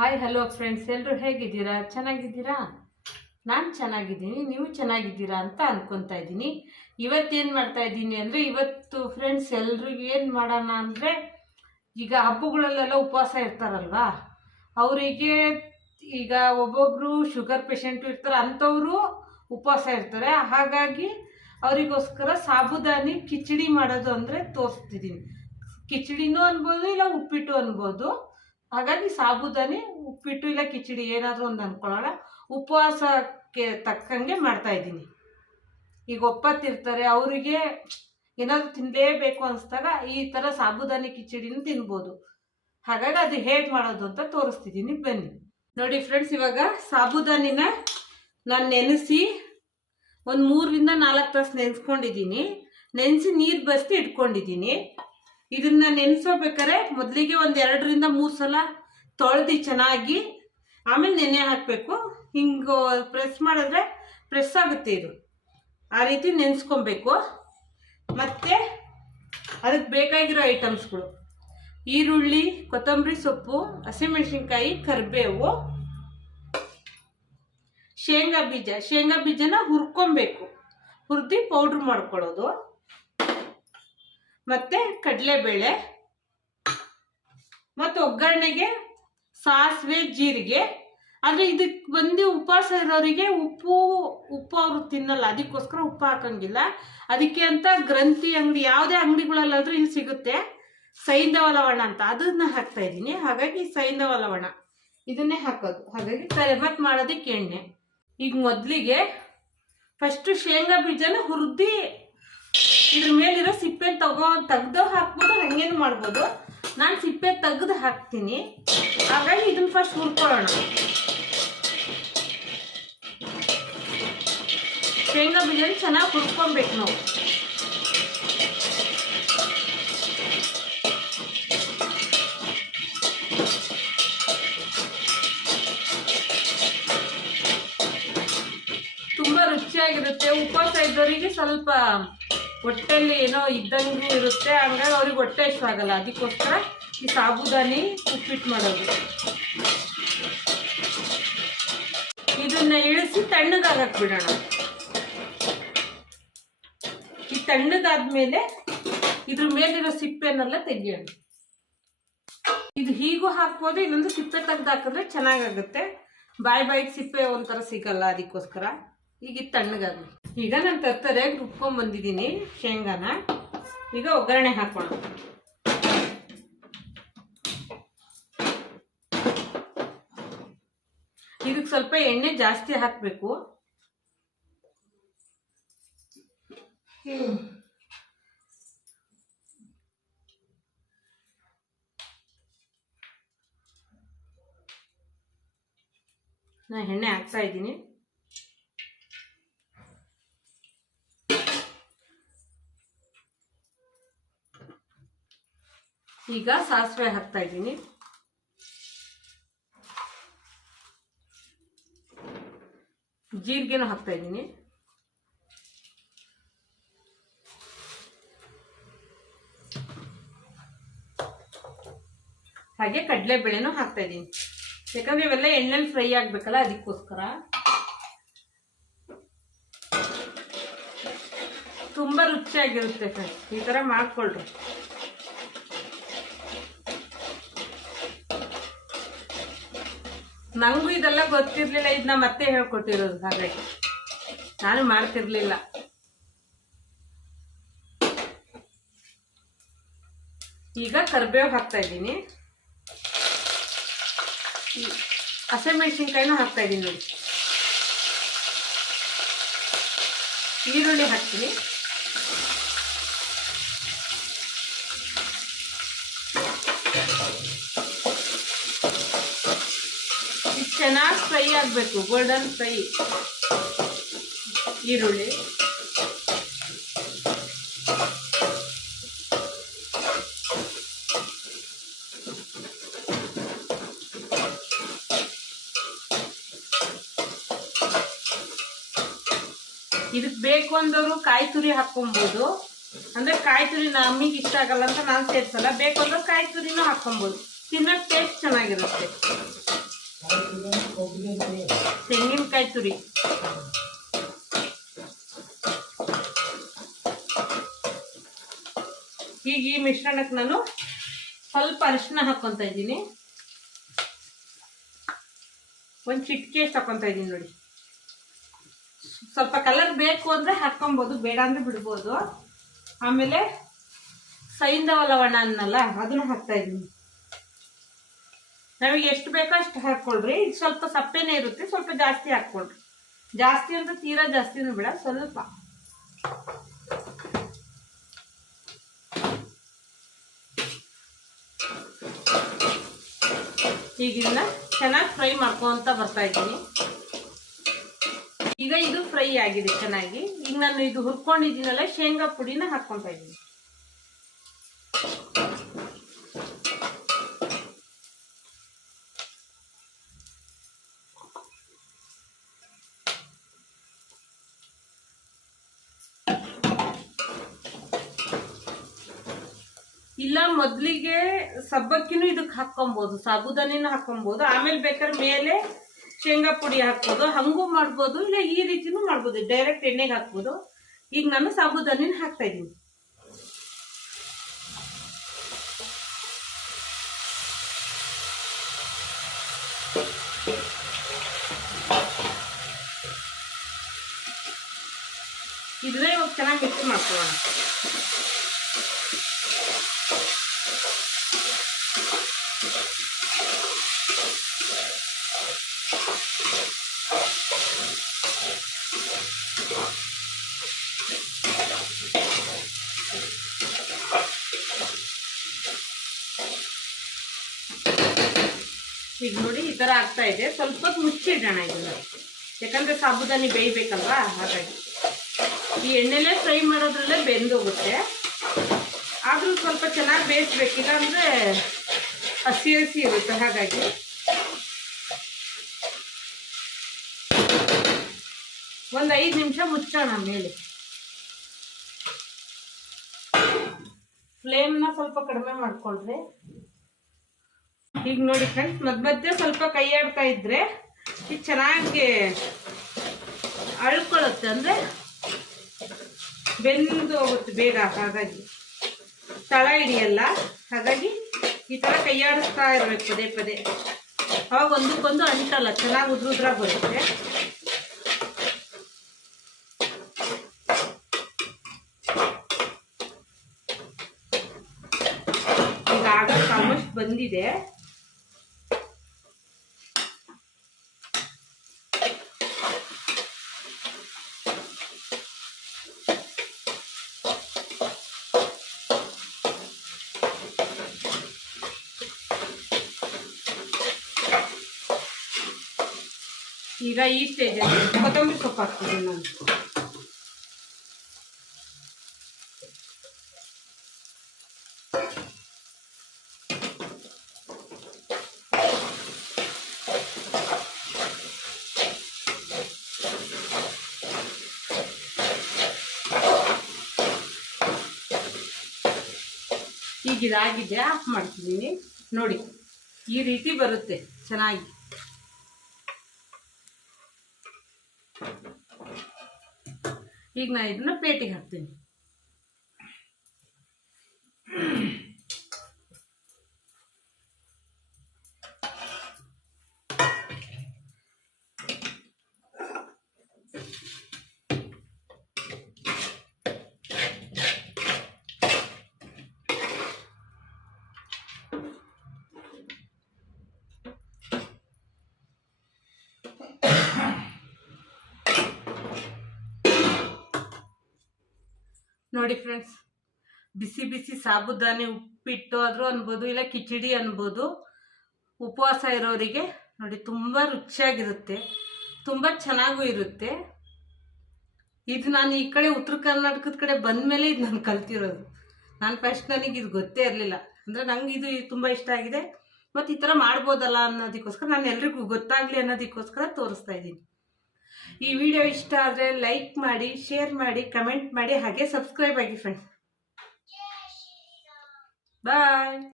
Hi hello friends, ಎಲ್ಲರೂ ಹೇಗಿದ್ದೀರಾ? ಚೆನ್ನಾಗಿದ್ದೀರಾ? ನಾನು ಚೆನ್ನಾಗಿದ್ದೀನಿ, ನೀವು ಚೆನ್ನಾಗಿದ್ದೀರಾ ಅಂತ ಅನ್ಕೊತಾ ಇದ್ದೀನಿ. ಇವತ್ತೇನು ಮಾಡ್ತಾ ಇದ್ದೀನಿ ಅಂದರೆ, ಇವತ್ತು ಫ್ರೆಂಡ್ಸ್ ಎಲ್ರಿಗೂ ಏನು ಮಾಡೋಣ ಅಂದರೆ, ಈಗ ಹಬ್ಬಗಳಲ್ಲೆಲ್ಲ ಉಪವಾಸ ಇರ್ತಾರಲ್ವಾ, ಅವರಿಗೆ ಈಗ ಒಬ್ಬೊಬ್ಬರು ಶುಗರ್ ಪೇಷಂಟು ಇರ್ತಾರೆ, ಅಂಥವರು ಉಪವಾಸ ಇರ್ತಾರೆ. ಹಾಗಾಗಿ ಅವರಿಗೋಸ್ಕರ ಸಾಬುದಾನಿ ಕಿಚಡಿ ಮಾಡೋದು ಅಂದರೆ ತೋರಿಸ್ತಿದ್ದೀನಿ. ಕಿಚಡಿನೂ ಅನ್ಬೋದು, ಇಲ್ಲ ಉಪ್ಪಿಟ್ಟು ಅನ್ಬೋದು. ಹಾಗಾಗಿ ಸಾಬುದಾನಿ ಉಪ್ಪಿಟ್ಟು ಇಲ್ಲ ಕಿಚಡಿ ಏನಾದರೂ ಒಂದು ಅಂದ್ಕೊಳ್ಳೋಣ. ಉಪವಾಸಕ್ಕೆ ತಕ್ಕಂಗೆ ಮಾಡ್ತಾ ಇದ್ದೀನಿ. ಈಗ ಒಪ್ಪತ್ತಿರ್ತಾರೆ, ಅವರಿಗೆ ಏನಾದರೂ ತಿನ್ನಲೇಬೇಕು ಅನಿಸ್ದಾಗ ಈ ಥರ ಸಾಬುದಾನಿ ಕಿಚಡಿನೂ ತಿನ್ಬೋದು. ಹಾಗಾಗಿ ಅದು ಹೇಗೆ ಮಾಡೋದು ಅಂತ ತೋರಿಸ್ತಿದ್ದೀನಿ, ಬನ್ನಿ ನೋಡಿ ಫ್ರೆಂಡ್ಸ್. ಇವಾಗ ಸಾಬುದಾನಿನ ನಾನು ನೆನೆಸಿ ಒಂದು 3-4 ತಾಸು ನೆನೆಸ್ಕೊಂಡಿದ್ದೀನಿ. ನೆನೆಸಿ ನೀರು ಬಸ್ತಿ ಇಟ್ಕೊಂಡಿದ್ದೀನಿ. ಇದನ್ನ ನೆನೆಸೋಬೇಕಾರೆ ಮೊದಲಿಗೆ ಒಂದು 2-3 ಸಲ ತೊಳೆದು ಚೆನ್ನಾಗಿ, ಆಮೇಲೆ ನೆನೆ ಹಾಕಬೇಕು. ಹಿಂಗೆ ಪ್ರೆಸ್ ಮಾಡಿದ್ರೆ ಪ್ರೆಸ್ ಆಗುತ್ತೆ ಇದು. ಆ ರೀತಿ ನೆನೆಸ್ಕೊಬೇಕು. ಮತ್ತು ಅದಕ್ಕೆ ಬೇಕಾಗಿರೋ ಐಟಮ್ಸ್ಗಳು: ಈರುಳ್ಳಿ, ಕೊತ್ತಂಬರಿ ಸೊಪ್ಪು, ಹಸಿಮೆಣಸಿನ್ಕಾಯಿ, ಕರಿಬೇವು, ಶೇಂಗಾ ಬೀಜನ ಹುರ್ಕೊಬೇಕು. ಹುರಿದು ಪೌಡ್ರ್ ಮಾಡ್ಕೊಳ್ಳೋದು. ಮತ್ತು ಕಡಲೆಬೇಳೆ, ಮತ್ತು ಒಗ್ಗರಣೆಗೆ ಸಾಸಿವೆ, ಜೀರಿಗೆ. ಆದರೆ ಇದಕ್ಕೆ ಬಂದು ಉಪವಾಸ ಇರೋರಿಗೆ ಉಪ್ಪು ಅವರು ತಿನ್ನಲ್ಲ, ಅದಕ್ಕೋಸ್ಕರ ಉಪ್ಪು ಹಾಕಂಗಿಲ್ಲ. ಅದಕ್ಕೆ ಅಂತ ಗ್ರಂಥಿ ಅಂಗಡಿ, ಯಾವುದೇ ಅಂಗಡಿಗಳಲ್ಲಾದರೂ ಇಲ್ಲಿ ಸಿಗುತ್ತೆ ಸೈಂಧವ ಲವಣ ಅಂತ, ಅದನ್ನ ಹಾಕ್ತಾ ಇದ್ದೀನಿ. ಹಾಗಾಗಿ ಸೈಂಧವ ಲವಣ ಇದನ್ನೇ ಹಾಕೋದು. ಹಾಗಾಗಿ ಕರಿಮತ್ ಮಾಡೋದಕ್ಕೆ ಎಣ್ಣೆ. ಈಗ ಮೊದಲಿಗೆ ಫಸ್ಟು ಶೇಂಗಾ ಬೀಜನ ಹುರಿದು ಇದ್ರ ಮೇಲಿರೋ ಸಿಪ್ಪೆ ತೆಗ್ದು ಹಾಕ್ಬೋದು, ಹಂಗೇನು ಮಾಡ್ಬೋದು. ನಾನು ಸಿಪ್ಪೆ ತೆಗೆದು ಹಾಕ್ತೀನಿ. ಹಾಗಾಗಿ ಇದನ್ನ ಫಸ್ಟ್ ಹುರ್ಕೊಳ್ಳೋಣ. ಶೇಂಗಾ ಬೀಜನ ಚೆನ್ನಾಗಿ ಹುರ್ಕೊಬೇಕು ನಾವು. ತುಂಬಾ ರುಚಿಯಾಗಿರುತ್ತೆ. ಉಪವಾಸ ಇದ್ದವರಿಗೆ ಸ್ವಲ್ಪ ಹೊಟ್ಟೆಯಲ್ಲಿ ಏನೋ ಇದ್ದಂಗೂ ಇರುತ್ತೆ, ಹಂಗಾಗಿ ಅವ್ರಿಗೆ ಹೊಟ್ಟೆ ಇಷ್ಟವಾಗಲ್ಲ. ಅದಕ್ಕೋಸ್ಕರ ಈ ಸಾಬುದಾನಿ ಉಪ್ಪಿಟ್ಟು ಮಾಡೋದು. ಇದನ್ನ ಇಳಿಸಿ ತಣ್ಣಗಾಗಕ್ಕೆ ಬಿಡೋಣ. ಈ ತಣ್ಣಗಾದ್ಮೇಲೆ ಇದ್ರ ಮೇಲಿರೋ ಸಿಪ್ಪೆನೆಲ್ಲ ತೆಗಿಯೋಣ. ಇದು ಹೀಗೂ ಹಾಕ್ಬೋದು, ಇನ್ನೊಂದು ಸಿಪ್ಪೆ ತೆಗ್ದು ಹಾಕಿದ್ರೆ ಚೆನ್ನಾಗಾಗುತ್ತೆ. ಬಾಯಿಗೆ ಸಿಪ್ಪೆ ಒಂಥರ ಸಿಗಲ್ಲ, ಅದಕ್ಕೋಸ್ಕರ ಈಗ ಇದು ತಣ್ಣಗಾಗಲಿ. ಈಗ ನಾನು ತರ್ತರೆಯಾಗಿ ರುಬ್ಕೊಂಡ್ಬಂದಿದ್ದೀನಿ ಶೇಂಗಾನ. ಈಗ ಒಗ್ಗರಣೆ ಹಾಕೋಣ. ಇದಕ್ಕೆ ಸ್ವಲ್ಪ ಎಣ್ಣೆ ಜಾಸ್ತಿ ಹಾಕಬೇಕು. ನಾನು ಎಣ್ಣೆ ಹಾಕ್ತಾ ಇದ್ದೀನಿ. ಈಗ ಸಾಸಿವೆ ಹಾಕ್ತಾ ಇದ್ದೀನಿ. ಜೀರಿಗೆನೂ ಹಾಕ್ತಾ ಇದ್ದೀನಿ. ಹಾಗೆ ಕಡಲೆಬೇಳೆನೂ ಹಾಕ್ತಾ ಇದ್ದೀನಿ. ಯಾಕಂದ್ರೆ ಇವೆಲ್ಲ ಎಣ್ಣೆಲಿ ಫ್ರೈ ಆಗ್ಬೇಕಲ್ಲ, ಅದಕ್ಕೋಸ್ಕರ. ತುಂಬಾ ರುಚಿಯಾಗಿರುತ್ತೆ ಫ್ರೆಂಡ್ಸ್, ಈ ತರ ಮಾಡ್ಕೊಳ್ರಿ. ನಂಗೂ ಇದೆಲ್ಲ ಗೊತ್ತಿರ್ಲಿಲ್ಲ, ಇದನ್ನ ಮತ್ತೆ ಹೇಳ್ಕೊಟ್ಟಿರೋದು. ಹಾಗಾಗಿ ನಾನು ಮಾಡ್ತಿರ್ಲಿಲ್ಲ. ಈಗ ಕರಿಬೇವು ಹಾಕ್ತಾ ಇದ್ದೀನಿ. ಹಸಿಮೆಣಸಿನ್ಕಾಯಿನೂ ಹಾಕ್ತಾ ಇದ್ದೀನಿ ನೋಡಿ. ಈರುಳ್ಳಿ ಹಾಕ್ತೀನಿ. ಚೆನ್ನಾಗಿ ಫ್ರೈ ಆಗಬೇಕು, ಗೋಲ್ಡನ್ ಫ್ರೈ ಈರುಳ್ಳಿ. ಇದಕ್ಕೆ ಬೇಕು ಅಂದವರು ಕಾಯಿ ತುರಿ ಹಾಕ್ಕೊಬೋದು. ಅಂದರೆ ಕಾಯಿ ತುರಿ ನಮಗೆ ಇಷ್ಟ ಆಗಲ್ಲ ಅಂತ ನಾನು ಸೇರಿಸಲ್ಲ. ಬೇಕು ಅಂದ್ರೆ ಕಾಯಿ ತುರಿನೂ ಹಾಕ್ಕೊಬೋದು. ತಿನ್ನೋಕೆ ಟೇಸ್ಟ್ ಚೆನ್ನಾಗಿರುತ್ತೆ. ತೆಂಗಿನಕಾಯಿ ತುರಿ, ಈಗ ಈ ಮಿಶ್ರಣಕ್ಕೆ ನಾನು ಸ್ವಲ್ಪ ಅರಿಶಿನ ಹಾಕ್ಕೊತಾ ಇದ್ದೀನಿ. ಒಂದು ಚಿಟಿಕೆ ಹಾಕ್ಕೊತಾ ಇದ್ದೀನಿ ನೋಡಿ. ಸ್ವಲ್ಪ ಕಲರ್ ಬೇಕು ಅಂದರೆ ಹಾಕ್ಕೊಬೋದು, ಬೇಡ ಅಂದರೆ ಬಿಡ್ಬೋದು. ಆಮೇಲೆ ಸೈಂಧವ ಲವಣ ಅನ್ನಲ್ಲ, ಅದನ್ನು ಹಾಕ್ತಾ ಇದ್ದೀನಿ. ನಮಗೆ ಎಷ್ಟು ಬೇಕೋ ಅಷ್ಟು ಹಾಕ್ಕೊಳ್ರಿ. ಇದು ಸ್ವಲ್ಪ ಸಪ್ಪೆನೇ ಇರುತ್ತೆ, ಸ್ವಲ್ಪ ಜಾಸ್ತಿ ಹಾಕ್ಕೊಳ್ರಿ. ಜಾಸ್ತಿ ಅಂತ ತೀರಾ ಜಾಸ್ತಿನೂ ಬೇಡ, ಸ್ವಲ್ಪ. ಈಗ ಇದನ್ನ ಚೆನ್ನಾಗಿ ಫ್ರೈ ಮಾಡ್ಕೊಂತ ಬರ್ತಾ ಇದ್ದೀನಿ. ಈಗ ಇದು ಫ್ರೈ ಆಗಿದೆ ಚೆನ್ನಾಗಿ. ಈಗ ನಾನು ಇದು ಹುರ್ಕೊಂಡಿದ್ದೀನಲ್ಲ, ಶೇಂಗಾ ಪುಡಿನ ಹಾಕ್ಕೊತಾ ಇದ್ದೀನಿ. ಇಲ್ಲ ಮೊದಲಿಗೆ ಸಬ್ಬಕ್ಕಿನೂ ಇದಕ್ಕೆ ಹಾಕ್ಕೊಬೋದು, ಸಾಬುದಾನಿನೂ ಹಾಕ್ಕೊಬೋದು. ಆಮೇಲೆ ಬೇಕಾದ್ರೆ ಮೇಲೆ ಶೇಂಗಾ ಪುಡಿ ಹಾಕ್ಬೋದು, ಹಂಗೂ ಮಾಡ್ಬೋದು. ಇಲ್ಲ ಈ ರೀತಿನೂ ಮಾಡ್ಬೋದು, ಡೈರೆಕ್ಟ್ ಎಣ್ಣೆಗೆ ಹಾಕ್ಬೋದು. ಈಗ ನಾನು ಸಾಬುದಾನಿನ ಹಾಕ್ತಾ ಇದ್ದೀನಿ. ಇದನ್ನ ಇವಾಗ ಚೆನ್ನಾಗಿ ಮಿಕ್ಸ್ ಮಾಡ್ಕೊಳ್ಳೋಣ. ಈಗ ನೋಡಿ ಈ ಥರ ಆಗ್ತಾ ಇದೆ. ಸ್ವಲ್ಪ ಹೊತ್ತು ಮುಚ್ಚಿಡೋಣ ಇದನ್ನ, ಯಾಕಂದರೆ ಸಾಬುದಾನಿ ಬೇಯಬೇಕಲ್ವಾ. ಹಾಗಾಗಿ ಈ ಎಣ್ಣೆಲೇ ಫ್ರೈ ಮಾಡೋದ್ರಲ್ಲೇ ಬೆಂದೋಗುತ್ತೆ. ಆದರೂ ಸ್ವಲ್ಪ ಚೆನ್ನಾಗಿ ಬೇಯಿಸ್ಬೇಕು, ಇಲ್ಲಾಂದರೆ ಹಸಿ ಹಸಿ ಇರುತ್ತೆ. ಹಾಗಾಗಿ ಒಂದು 5 ನಿಮಿಷ ಮುಚ್ಚೋಣ ಮೇಲೆ. ಫ್ಲೇಮ್ನ ಸ್ವಲ್ಪ ಕಡಿಮೆ ಮಾಡ್ಕೊಳ್ರಿ. ಈಗ ನೋಡಿ ಫ್ರೆಂಡ್ಸ್, ಮಧ್ಯೆ ಸ್ವಲ್ಪ ಕೈ ಆಡ್ತಾ ಇದ್ರೆ ಇದು ಚೆನ್ನಾಗಿ ಅಳ್ಕೊಳ್ಳುತ್ತೆ, ಅಂದರೆ ಬೆಂದು ಹೋಗುತ್ತೆ ಬೇಗ. ಹಾಗಾಗಿ ತಳ ಹಿಡಿಯಲ್ಲ. ಹಾಗಾಗಿ ಈ ಥರ ಕೈ ಆಡಿಸ್ತಾ ಇರ್ಬೇಕು ಪದೇ ಪದೇ. ಅವಾಗ ಒಂದಕ್ಕೊಂದು ಅಂಟಲ್ಲ, ಚೆನ್ನಾಗಿ ಉದ್ರುದ್ರಾಗ ಬರುತ್ತೆ. ಈಗ ಆಗಕ್ಕೆ ಆಲ್ಮೋಸ್ಟ್ ಬಂದಿದೆ. ಈಗ ಈ ಸ್ಟೇಜಲ್ಲಿ ಕೊತ್ತಂಬರಿ ಸೊಪ್ಪು ಹಾಕ್ತೀನಿ ನಾನು. ಈಗ ಇದಾಗಿದೆ, ಆಫ್ ಮಾಡ್ತಿದ್ದೀನಿ ನೋಡಿ. ಈ ರೀತಿ ಬರುತ್ತೆ ಚೆನ್ನಾಗಿ. ಈಗ ನಾನು ಇದನ್ನ ಪ್ಲೇಟಿಗೆ ಹಾಕ್ತೀನಿ. ನೋಡಿ ಫ್ರೆಂಡ್ಸ್, ಬಿಸಿ ಬಿಸಿ ಸಾಬುದಾನಿ ಉಪ್ಪಿಟ್ಟು ಆದರೂ ಅನ್ಬೋದು, ಇಲ್ಲ ಕಿಚಡಿ ಅನ್ಬೋದು. ಉಪವಾಸ ಇರೋರಿಗೆ ನೋಡಿ ತುಂಬ ರುಚಿಯಾಗಿರುತ್ತೆ, ತುಂಬ ಚೆನ್ನಾಗೂ ಇರುತ್ತೆ. ಇದು ನಾನು ಈ ಕಡೆ ಉತ್ತರ ಕರ್ನಾಟಕದ ಕಡೆ ಬಂದಮೇಲೆ ಇದು ನಾನು ಕಲ್ತಿರೋದು. ನಾನು ಫಸ್ಟ್ ನನಗೆ ಇದು ಗೊತ್ತೇ ಇರಲಿಲ್ಲ. ಅಂದರೆ ನಂಗೆ ಇದು ತುಂಬ ಇಷ್ಟ ಆಗಿದೆ. ಮತ್ತು ಈ ಥರ ಮಾಡ್ಬೋದಲ್ಲ ಅನ್ನೋದಕ್ಕೋಸ್ಕರ, ನಾನು ಎಲ್ರಿಗೂ ಗೊತ್ತಾಗಲಿ ಅನ್ನೋದಕ್ಕೋಸ್ಕರ ತೋರಿಸ್ತಾ ಇದ್ದೀನಿ. ಈ ವಿಡಿಯೋ ಇಷ್ಟ ಆದರೆ ಲೈಕ್ ಮಾಡಿ, ಶೇರ್ ಮಾಡಿ, ಕಮೆಂಟ್ ಮಾಡಿ, ಹಾಗೆ ಸಬ್ಸ್ಕ್ರೈಬ್ ಆಗಿ ಫ್ರೆಂಡ್ಸ್. ಬಾಯ್.